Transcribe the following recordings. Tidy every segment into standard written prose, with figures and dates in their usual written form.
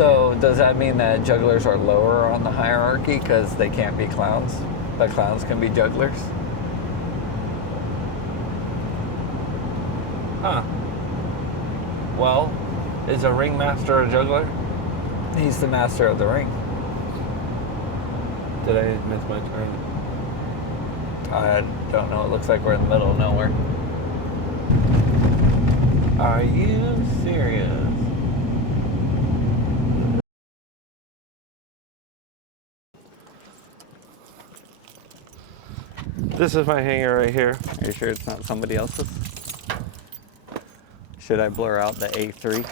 So does that mean that jugglers are lower on the hierarchy because they can't be clowns? But clowns can be jugglers? Huh. Well, is a ringmaster a juggler? He's the master of the ring. Did I miss my turn? I don't know. It looks like we're in the middle of nowhere. Are you serious? This is my hanger right here. Are you sure it's not somebody else's? Should I blur out the A3?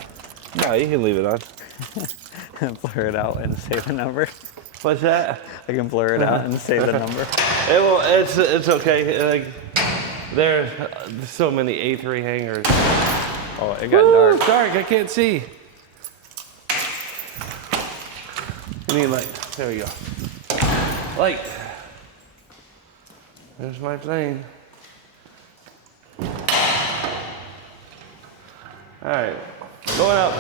No, you can leave it on. Blur it out and say the number? What's that? I can blur it out and say the number. It will, it's okay. Like, there's so many A3 hangers. Oh, it got dark. Dark, I can't see. You need light. There we go. Light. There's my plane. All right, going up.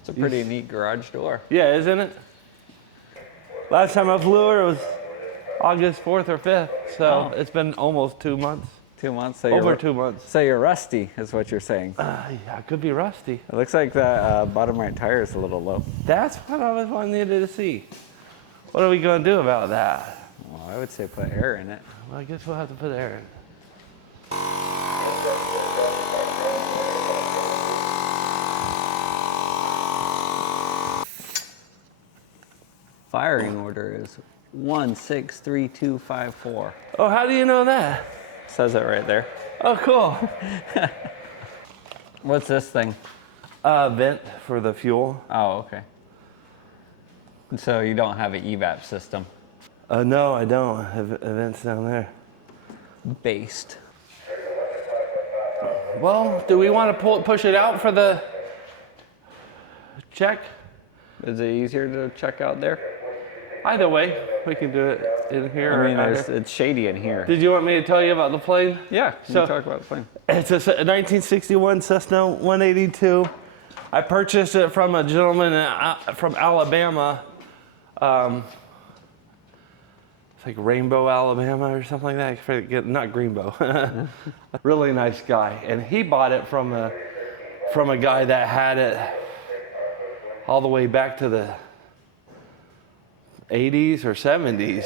It's a pretty neat garage door. Yeah, isn't it? Last time I flew her, it was August 4th or 5th, so it's been almost 2 months. 2 months. So Over 2 months. So you're rusty, is what you're saying. Yeah, I could be rusty. It looks like the bottom right tire is a little low. That's what I was wanting to see. What are we going to do about that? Well, I would say put air in it. Well, I guess we'll have to put air in. Firing order is 163254. Oh, how do you know that? Says it right there. Oh, cool. What's this thing? Vent for the fuel. Oh, okay. So you don't have an evap system. No, I don't. I have vents down there. Based. Well, do we want to push it out for the check? Is it easier to check out there? Either way, we can do it in here. I mean, or out here. it's shady in here. Did you want me to tell you about the plane? Yeah, So- you talk about the plane. It's a 1961 Cessna 182. I purchased it from a gentleman from Alabama. It's like Rainbow, Alabama or something like that. I forget, not Greenbow. Really nice guy. And he bought it from a guy that had it all the way back to the 80s or 70s.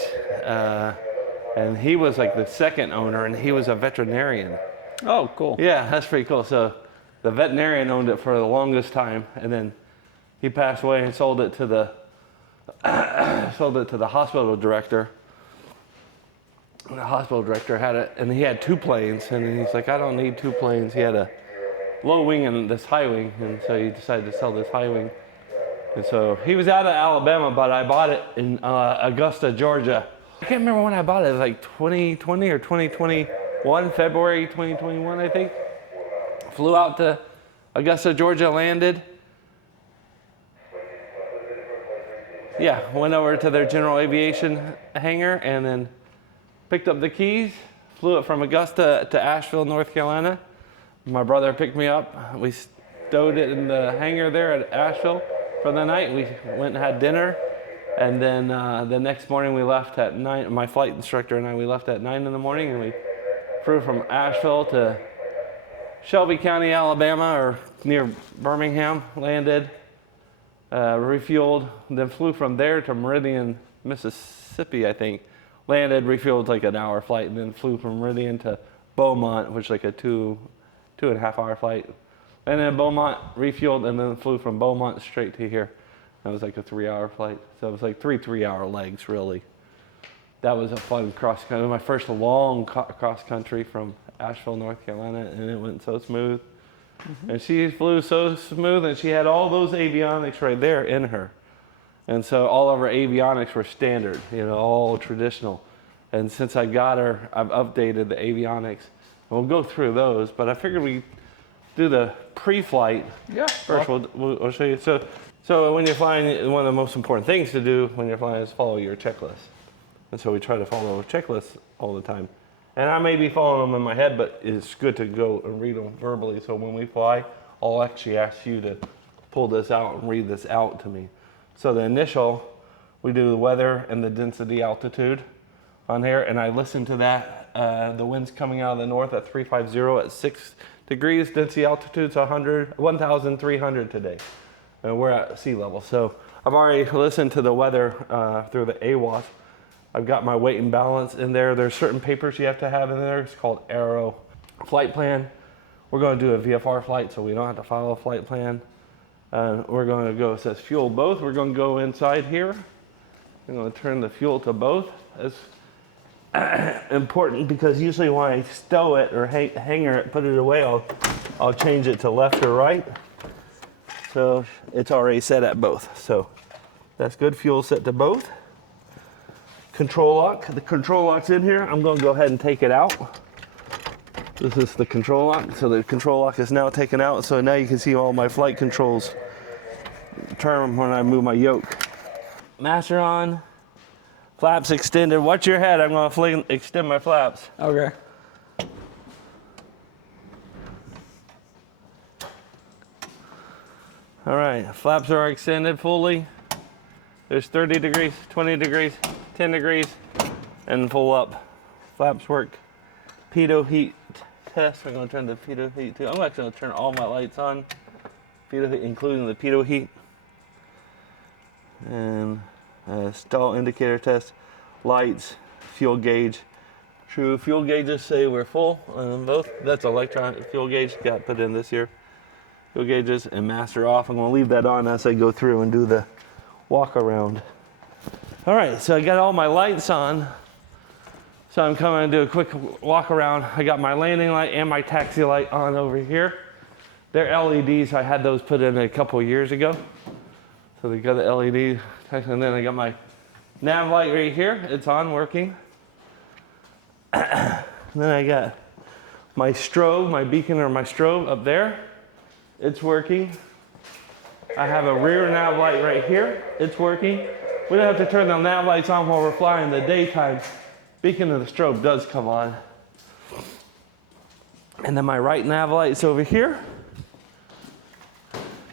And he was like the second owner, and he was a veterinarian. Oh, cool. Yeah, that's pretty cool. So the veterinarian owned it for the longest time, and then he passed away and sold it to the hospital director. And the hospital director had it, and he had 2 planes, and he's like, I don't need 2 planes. He had a low wing and this high wing, and so he decided to sell this high wing. And so he was out of Alabama, but I bought it in Augusta, Georgia. I can't remember when I bought it. It was like 2020 or 2021, February 2021, I think. Flew out to Augusta, Georgia, landed. Yeah, went over to their general aviation hangar and then picked up the keys, flew it from Augusta to Asheville, North Carolina. My brother picked me up. We stowed it in the hangar there at Asheville for the night. We went and had dinner. And then the next morning we left at 9. My flight instructor and I, we left at 9 in the morning, and we flew from Asheville to Shelby County, Alabama, or near Birmingham, landed, refueled, then flew from there to Meridian, Mississippi, I think. Landed, refueled like an hour flight, and then flew from Meridian to Beaumont, which is like a 2.5 hour flight. And then Beaumont, refueled, and then flew from Beaumont straight to here. That was like a 3-hour flight. So it was like 3-hour legs, really. That was a fun cross country. My first long cross country from Asheville, North Carolina, and it went so smooth. Mm-hmm. And she flew so smooth, and she had all those avionics right there in her. And so all of her avionics were standard, all traditional. And since I got her, I've updated the avionics. We'll go through those, but I figured we'd do the pre-flight. Yeah. First, we'll show you. So So when you're flying, one of the most important things to do when you're flying is follow your checklist. And so we try to follow checklists all the time. And I may be following them in my head, but it's good to go and read them verbally. So when we fly, I'll actually ask you to pull this out and read this out to me. So the initial, we do the weather and the density altitude on here, and I listen to that. The wind's coming out of the north at 350 at 6 degrees. Density altitude's 1,300 today. And we're at sea level. So I've already listened to the weather through the AWOS. I've got my weight and balance in there. There's certain papers you have to have in there. It's called Aero flight plan. We're going to do a VFR flight, so we don't have to follow a flight plan. We're going to go, it says fuel both. We're going to go inside here. I'm going to turn the fuel to both. That's important because usually when I stow it or hanger it, put it away, I'll change it to left or right. So it's already set at both. So that's good. Fuel set to both. Control lock. The control lock's in here. I'm going to go ahead and take it out. This is the control lock. So the control lock is now taken out. So now you can see all my flight controls turn when I move my yoke. Master on. Flaps extended. Watch your head. I'm going to extend my flaps. Okay. All right, flaps are extended fully. There's 30 degrees, 20 degrees, 10 degrees, and full up. Flaps work. Pitot heat test. I'm going to turn the pitot heat too. I'm actually going to turn all my lights on, pitot heat, including the pitot heat. And stall indicator test, lights, fuel gauge. True fuel gauges say we're full on both. That's electronic fuel gauge. Got put in this year. Fuel gauges and master off. I'm going to leave that on as I go through and do the walk around. All right, so I got all my lights on. So I'm coming to do a quick walk around. I got my landing light and my taxi light on over here. They're LEDs. I had those put in a couple years ago. So they got the LED. And then I got my nav light right here. It's on, working. And then I got my strobe, my beacon or my strobe up there. It's working. I have a rear nav light right here. It's working. We don't have to turn the nav lights on while we're flying in the daytime. Beacon of the strobe does come on. And then my right nav light's over here.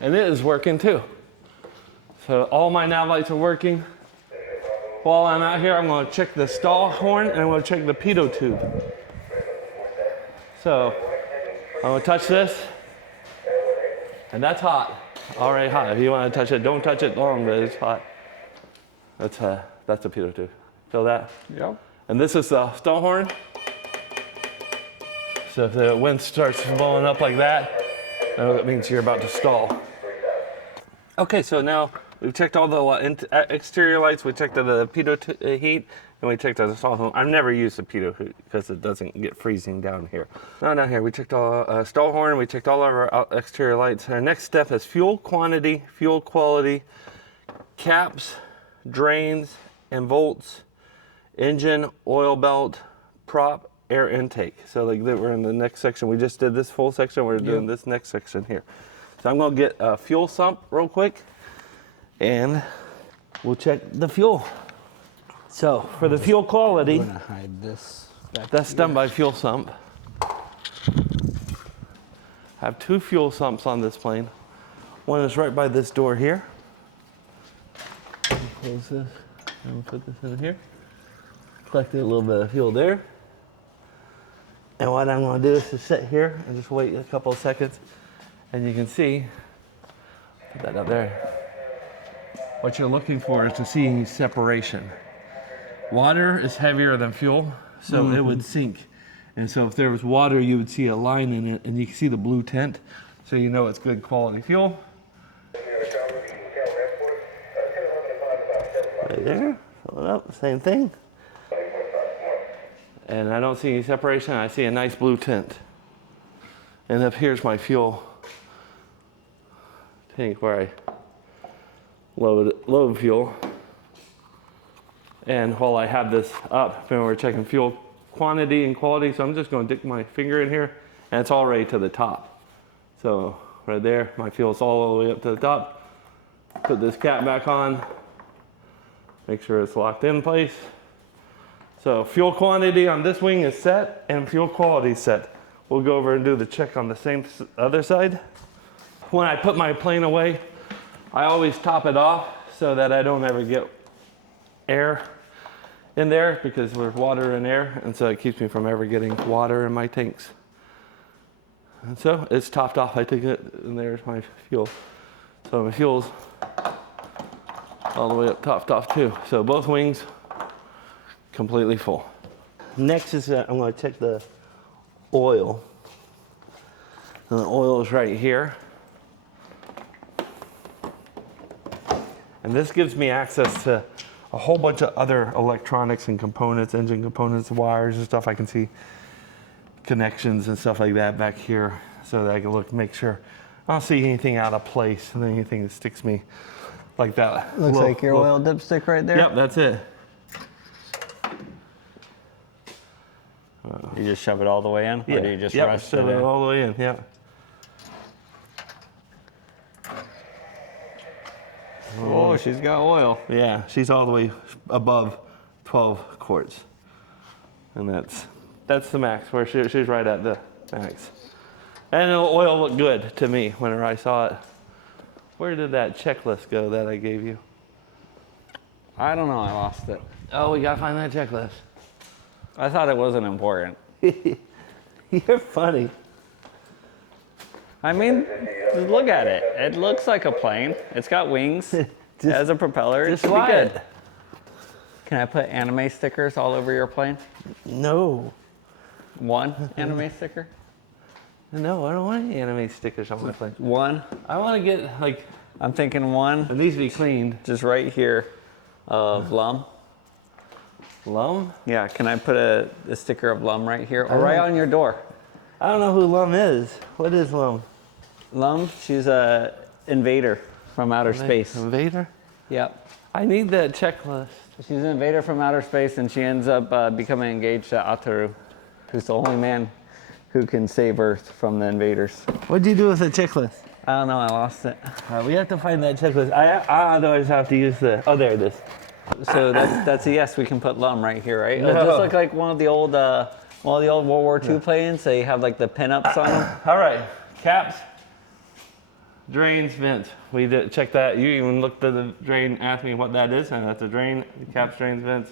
And it is working too. So all my nav lights are working. While I'm out here, I'm going to check the stall horn and I'm going to check the pitot tube. So I'm going to touch this. And that's hot, already hot. If you want to touch it, don't touch it long, but it's hot. That's a pitot tube. Feel that? Yep. And this is the stall horn. So if the wind starts blowing up like that, that means you're about to stall. Okay, so now we've checked all the exterior lights. We checked the pitot heat, and we checked the stall horn. I've never used the pitot heat because it doesn't get freezing down here. Now down here, we checked all stall horn. We checked all of our exterior lights. Our next step is fuel quantity, fuel quality, caps, drains, and volts, engine, oil belt, prop, air intake. So like we're in the next section. We just did this full section. We're doing this next section here. So I'm going to get a fuel sump real quick, and we'll check the fuel. So for the fuel quality, I'm going to hide this. That's done by fuel sump. I have two fuel sumps on this plane. One is right by this door here. Close this. I'm going to put this in here. Collected a little bit of fuel there. And what I'm going to do is to sit here and just wait a couple of seconds. And you can see, put that up there. What you're looking for is to see separation. Water is heavier than fuel, so it would sink. And so if there was water, you would see a line in it, and you can see the blue tint, so you know it's good quality fuel. Right there, fill it up, same thing. And I don't see any separation, I see a nice blue tint. And up here's my fuel tank where I load fuel. And while I have this up, we're checking fuel quantity and quality, so I'm just going to dip my finger in here, and it's already to the top. So right there, my fuel's all the way up to the top. Put this cap back on. Make sure it's locked in place. So fuel quantity on this wing is set and fuel quality is set. We'll go over and do the check on the same other side. When I put my plane away, I always top it off so that I don't ever get air in there because there's water and air, and so it keeps me from ever getting water in my tanks. And so it's topped off. I take it, and there's my fuel. So my fuel's all the way up topped off too. So both wings completely full. Next is I'm going to check the oil. And the oil is right here. And this gives me access to a whole bunch of other electronics and components, engine components, wires and stuff. I can see connections and stuff like that back here so that I can make sure I don't see anything out of place and anything that sticks me like that. Looks like your oil dipstick right there. Yep, that's it. You just shove it all the way in? Or do you just rush shove it all the way in, yeah. Oh, she's got oil. Yeah, she's all the way above 12 quarts. And that's the max, where she's right at the max. And the oil looked good to me whenever I saw it. Where did that checklist go that I gave you? I don't know, I lost it. Oh, we gotta find that checklist. I thought it wasn't important. You're funny. I mean, just look at it. It looks like a plane. It's got wings. It has a propeller. It Just should be fly good. it. Can I put anime stickers all over your plane? No. One anime sticker? No, I don't want any anime stickers on my plane. One? I want to get, I'm thinking one, it needs to be cleaned. just right here of Lum. Lum? Yeah, can I put a sticker of Lum right here? Or right on your door? I don't know who Lum is. What is Lum? Lum, she's a invader from outer space. Invader? Yep. I need that checklist. She's an invader from outer space, and she ends up becoming engaged to Ataru, who's the only man who can save Earth from the invaders. What'd you do with the checklist? I don't know, I lost it. We have to find that checklist. I otherwise have to use the. Oh, there it is. So that's a yes. We can put Lum right here, right? No. It just look like one of the old World War II planes. They have like the pinups on them. All right, caps, drains, vents. We did check that. You even looked at the drain, asked me what that is, and that's a drain. Caps, drains, vents.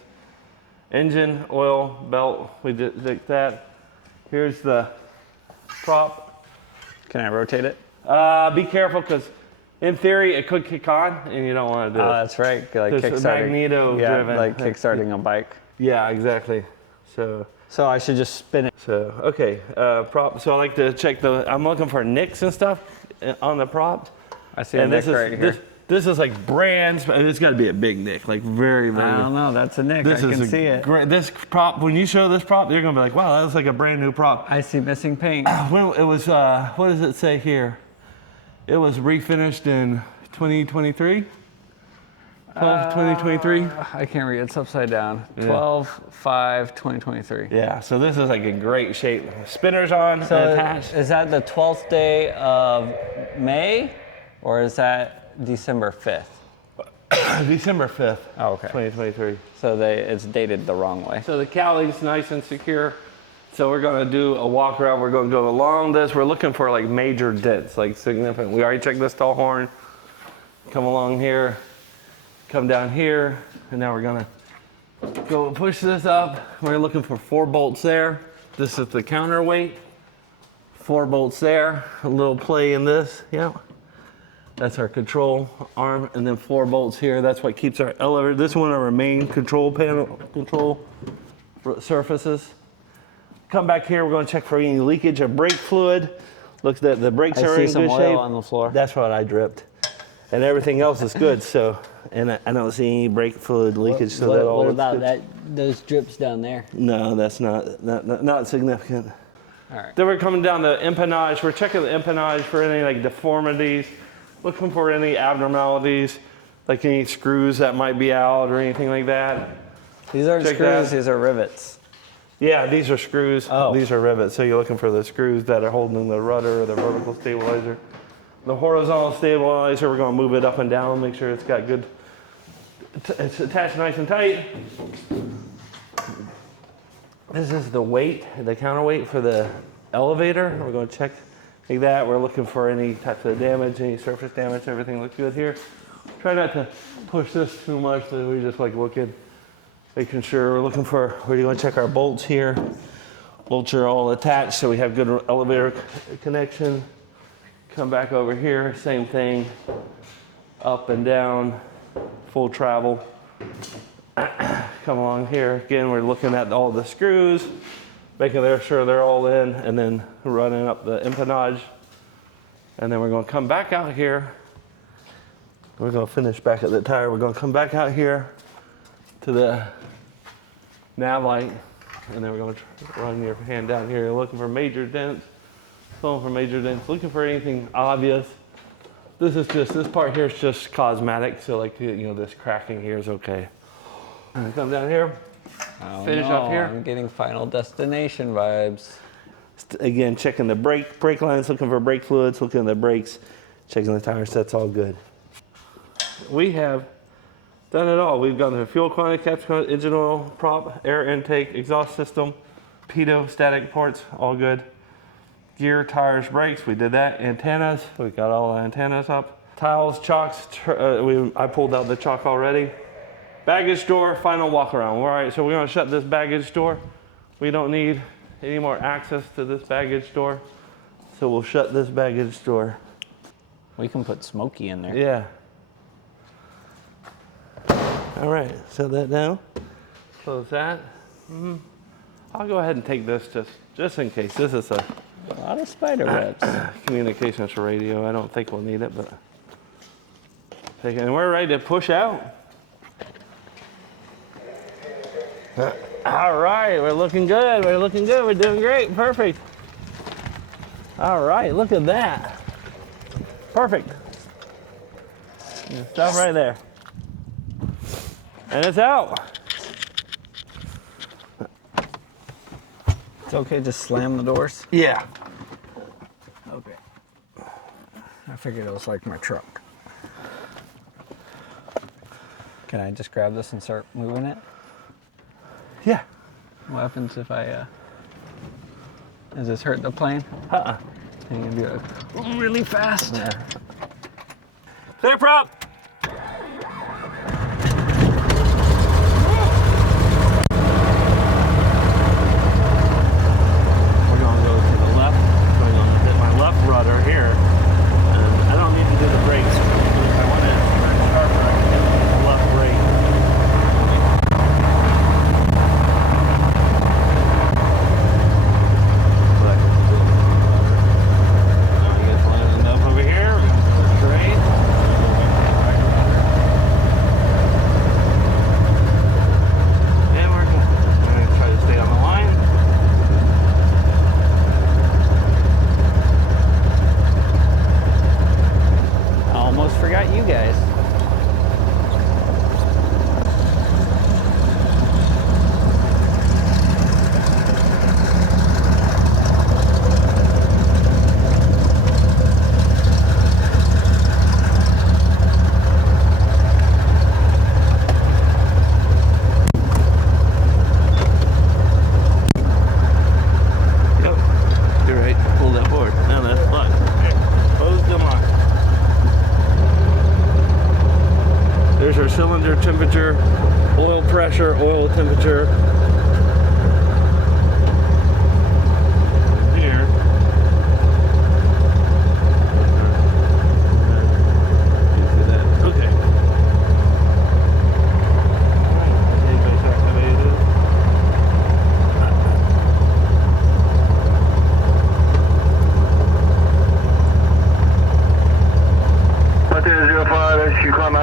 Engine, oil, belt. We did that. Here's the prop. Can I rotate it? Be careful, because in theory it could kick on, and you don't want to do Oh, it. that's right. Like It's kickstarting. magneto-driven. Yeah, like kickstarting a bike. Yeah, exactly. So So I should just spin it. okay, prop. So I like to check I'm looking for nicks and stuff on the props. I see a nick right here. This is like brands, but it's got to be a big nick, like very, very. I don't know. That's a nick. This I is can see it. This prop, when you show this prop, you're gonna be like, wow, that looks like a brand new prop. I see missing paint. When it was, what does it say here? It was refinished in 2023. 2023. I can't read. It's upside down. 12/5/2023. Yeah, so this is like in great shape. Spinners on, So attached. is that the 12th day of May, or is that December 5th? December 5th, Oh, okay. 2023. So it's dated the wrong way. So the Cali's nice and secure. So we're gonna do a walk around. We're gonna go along this. We're looking for like major dents, like significant. We already checked this tall horn. Come along here, come down here, and now we're gonna go push this up. We're looking for 4 bolts there. This is the counterweight. 4 bolts there. A little play in this. Yeah. That's our control arm, and then 4 bolts here. That's what keeps our elevator. This one our main control panel, control surfaces. Come back here. We're going to check for any leakage of brake fluid. Looks that the brakes I are see in some good oil shape. on the floor. That's what I dripped, and everything else is good. So, and I don't see any brake fluid leakage. So that all what looks about good. that? Those drips down there. No, that's not significant. All right. Then we're coming down the empennage. We're checking the empennage for any like deformities, looking for any abnormalities, like any screws that might be out or anything like that. These aren't Check screws. that. These are rivets. Yeah, these are screws. Oh. These are rivets. So you're looking for the screws that are holding the rudder or the vertical stabilizer. The horizontal stabilizer, we're going to move it up and down, make sure it's got good, it's attached nice and tight. This is the weight, the counterweight for the elevator. We're going to check like that. We're looking for any types of damage, any surface damage. Everything looks good here. Try not to push this too much. So we just like looking, making sure we're looking for, we're going to check our bolts here. Bolts are all attached, so we have good elevator connection. Come back over here, same thing. Up and down, full travel. Come along here. Again, we're looking at all the screws, making sure they're all in, and then running up the empennage. And then we're going to come back out here. We're going to finish back at the tire. We're going to come back out here to the nav light, and then we're going to run your hand down here. You're looking for major dents, looking for major dents, looking for anything obvious. This part here is just cosmetic, so like, you know, this cracking here is okay. Come down here, finish up here. I'm getting Final Destination vibes. Again, checking the brake lines, looking for brake fluids, looking at the brakes, checking the tire sets, all good. We have done it all. We've gone the fuel quantity, capsule, engine oil, prop, air intake, exhaust system, pitot, static ports, all good. Gear, tires, brakes, we did that. Antennas, we got all the antennas up. Tiles, chocks, I pulled out the chock already. Baggage door, final walk around. All right, so we're gonna shut this baggage door. We don't need any more access to this baggage door. So we'll shut this baggage door. We can put Smokey in there. Yeah. All right, shut that down. Close that. I'll go ahead and take this just in case. This is a lot of spider webs. Communications for radio. I don't think we'll need it, but take it. And we're ready to push out. All right, we're looking good. We're looking good. We're doing great. Perfect. All right, look at that. Perfect. Stop right there. And it's out. It's okay, just slam the doors. Yeah. Okay. I figured it was like my truck. Can I just grab this and start moving it? Yeah. What happens if I, does this hurt the plane? Uh-uh. And you'll be like, really fast. Yeah. Clear prop. We're going to go to the left. So I'm going to hit my left rudder here. And I don't need to do the brakes. If I want to turn sharper, I can hit the left brake. Cylinder temperature, oil pressure, oil temperature. Here. Okay.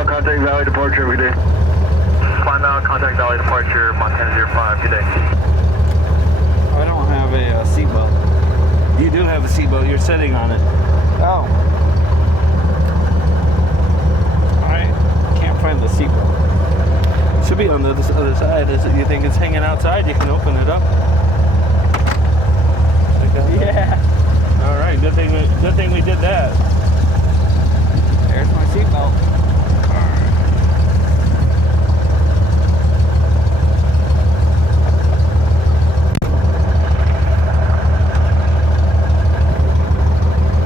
Contact Valley departure every day. Find out contact Valley departure, Montana 05, good day. I don't have a seatbelt. You do have a seatbelt, you're sitting on it. Oh. I can't find the seatbelt. Should be on the other side. Is it, you think it's hanging outside? You can open it up. Yeah. All right, good thing we did that. seatbelt.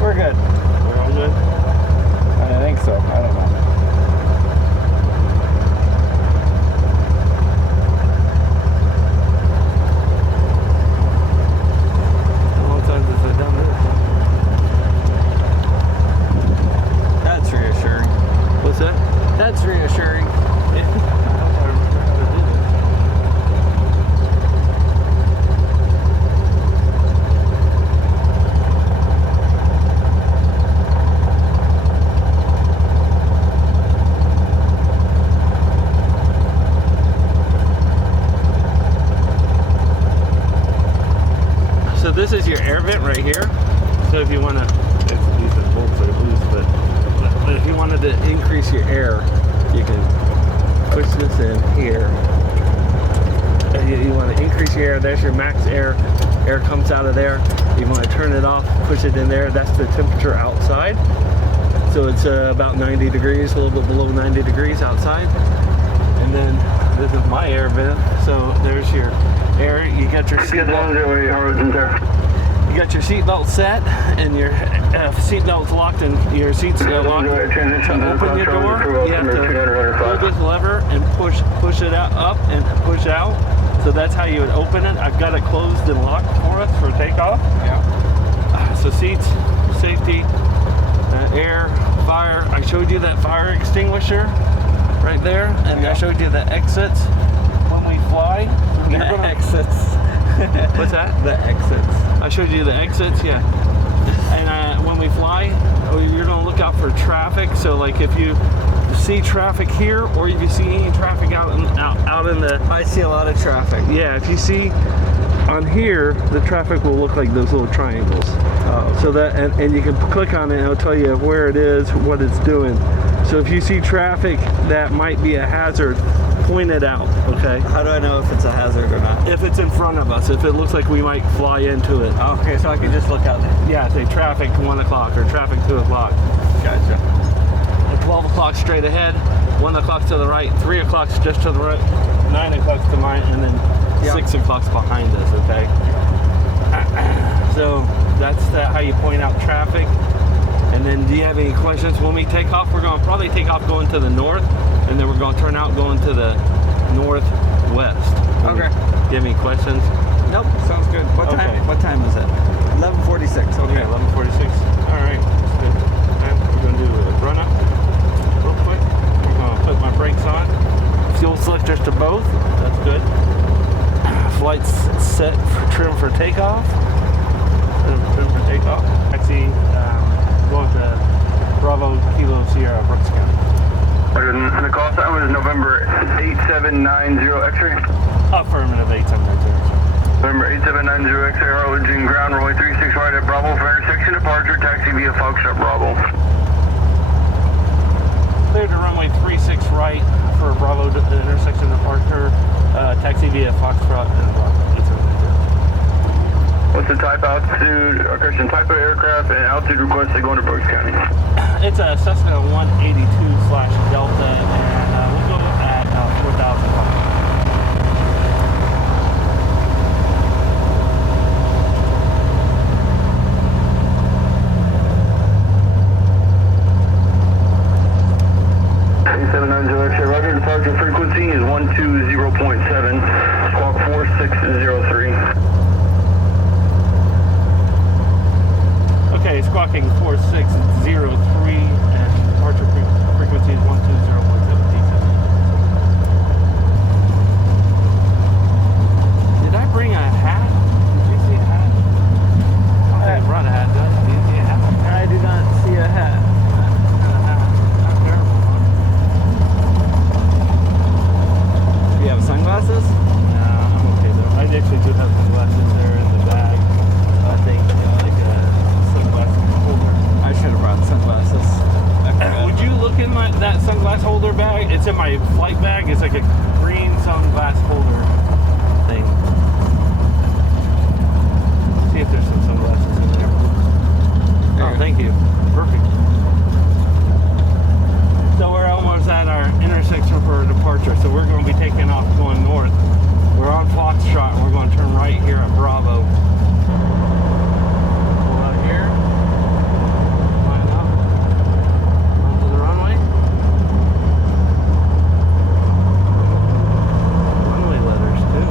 We're good. We're all good? I think so. I don't know. How long time has it done this? That's reassuring. What's that? That's reassuring. I hope I remember how to do this. So this is your air vent right here. So if you want to, these bolts are loose, but if you wanted to increase your air, you can push this in here. And you want to increase your air. There's your max air. Air comes out of there. You want to turn it off, push it in there. That's the temperature outside. So it's about 90 degrees, a little bit below 90 degrees outside. And then this is my air vent. So there's your air. You got your seatbelt. You got your seatbelt set, and your seatbelt's locked, and your seat's locked. To open your door, you have to hold this lever and push it out, up and push out. So that's how you would open it. I've got it closed and locked for us for takeoff. Yeah. So seats, safety, air, fire. I showed you that fire extinguisher right there, and I showed you the exits when we fly. The exits. What's that? The exits. I showed you the exits, yeah. And when we fly, you're gonna look out for traffic. So like if you see traffic here, or if you see any traffic out in the, I see a lot of traffic. yeah, if you see on here, the traffic will look like those little triangles. Oh. So that, and you can click on it and it'll tell you where it is, what it's doing. So if you see traffic that might be a hazard, point it out, okay? How do I know if it's a hazard or not? If it's in front of us, if it looks like we might fly into it. Okay, so I can just look out there. Yeah, say traffic 1 o'clock or traffic 2 o'clock. Gotcha. At 12 o'clock straight ahead, 1 o'clock to the right, 3 o'clock's just to the right, 9 o'clock's to mine, and then 6 o'clock's behind us, okay? So that's how you point out traffic. And then do you have any questions? When we take off, we're going to probably take off going to the north, and then we're going to turn out going to the northwest. Okay. Do you have any questions? Nope, sounds good. What time? Okay. What time is it? 11:46. Okay. Okay, 11:46. All right, that's good. And we're going to do a run up real quick. We're going to put my brakes on. Fuel selectors to both. That's good. Flight's set for trim for takeoff. Trim for takeoff. Taxi going to Bravo Kilo Sierra Brooks County. The call sign was November 8790 X-ray. Affirmative 8790. November 8790 X-ray, Harlingen ground, runway 36 right at Bravo for intersection departure, taxi via Foxtrot Bravo. Cleared to runway 36 right for Bravo intersection departure, taxi via Foxtrot and Bravo 8790. What's the type, altitude, or question, type of aircraft and altitude requested going to Brooks County? It's a Cessna 182/Delta, and we'll go at 4,000 miles. Roger, departure frequency is 120.7, squawk 4603. Okay, squawking 4603, and departure frequency is 120.7. Did I bring a hat? Did you see a hat? I don't think I brought a hat, did I? Did you see a hat? I do not see a hat. Not terrible, huh? Do you have sunglasses? Nah, I'm okay though. I actually do have sunglasses there in the bag. I think like a sunglass holder. I should have brought sunglasses. I forgot. Would you look in that sunglass holder bag? It's in my flight bag. It's like a green sunglass holder thing. See if there's some sunglasses in there. Oh, thank you. Perfect. So we're almost at our intersection for departure. So we're going to be taking off going north. We're on Foxtrot and we're going to turn right here at Bravo. Pull out here. Line up. Onto the runway. Runway letters too.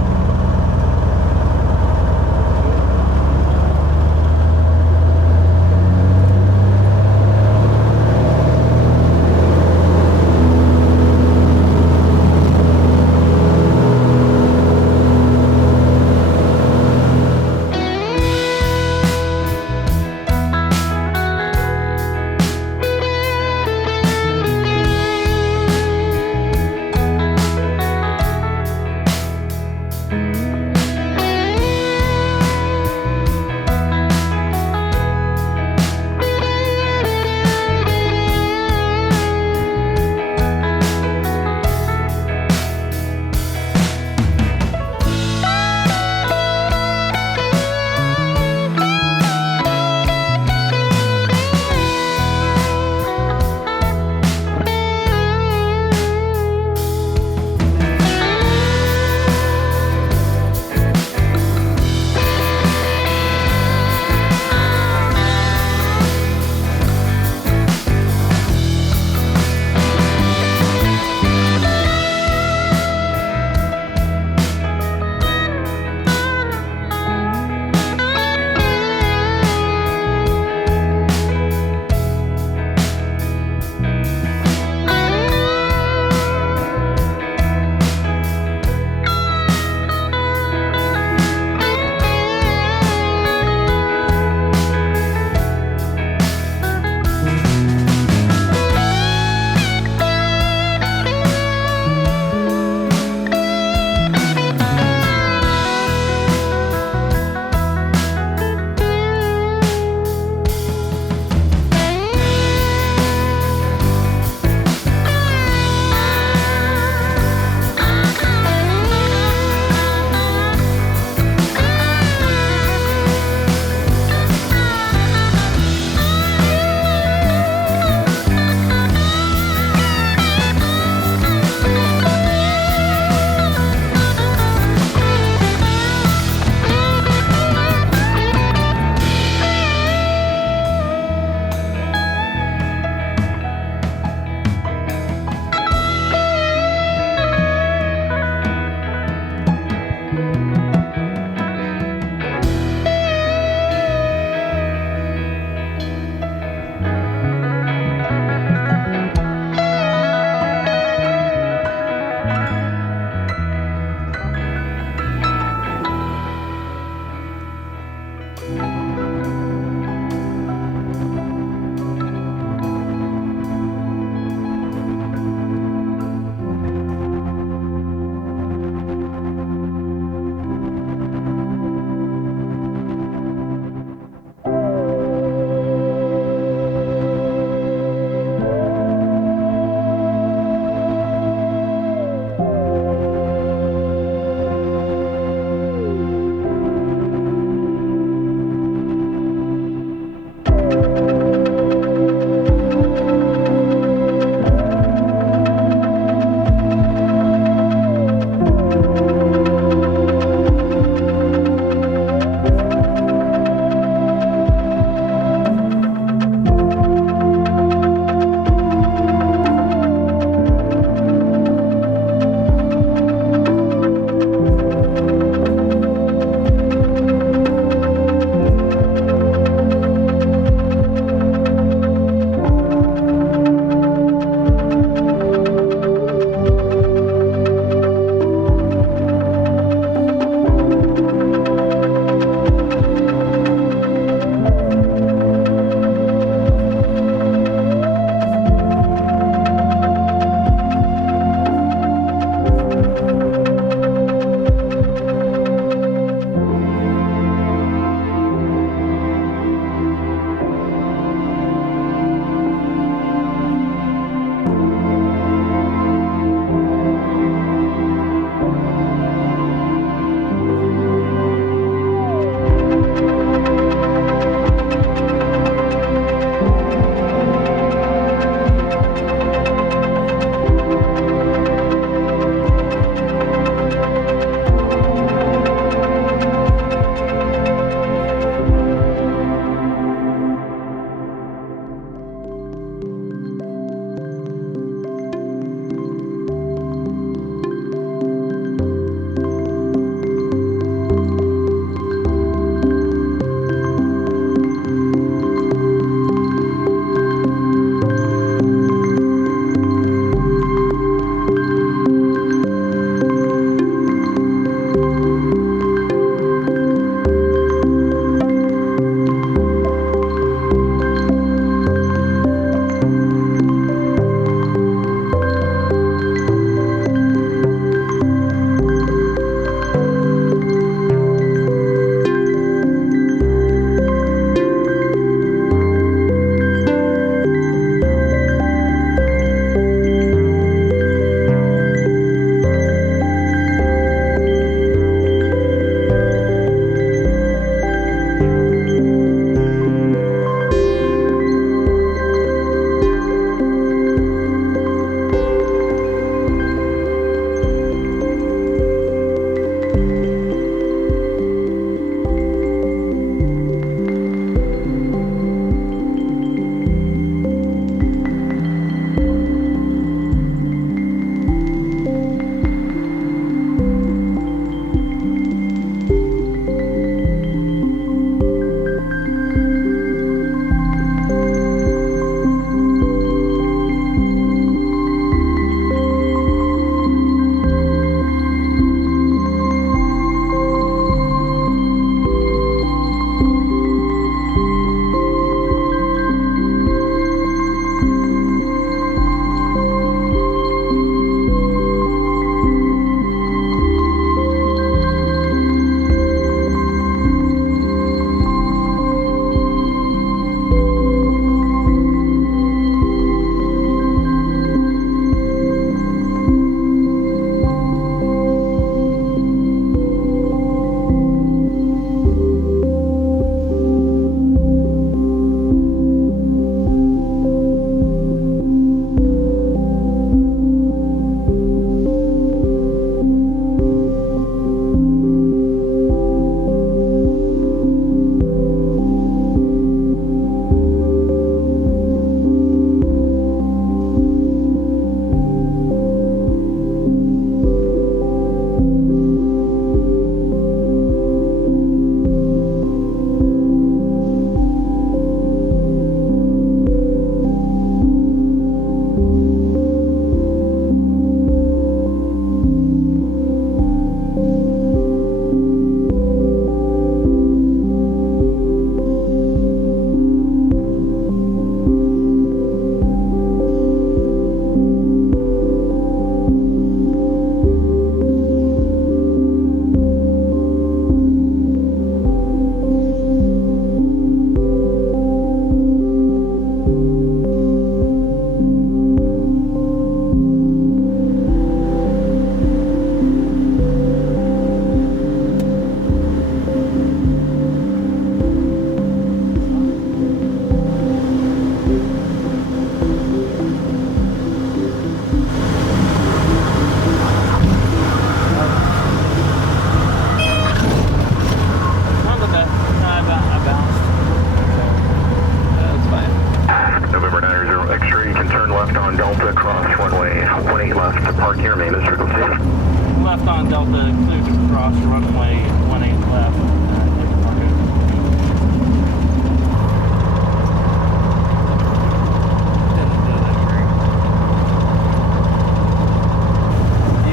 left on Delta, clear to cross runway 18 left.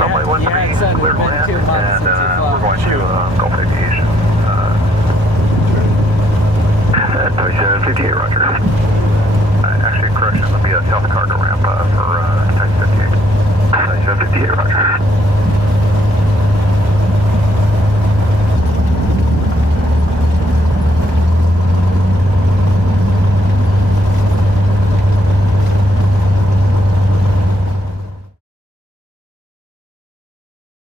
Runway 13, clear to land, and we're going to Gulf Aviation. 5758, roger.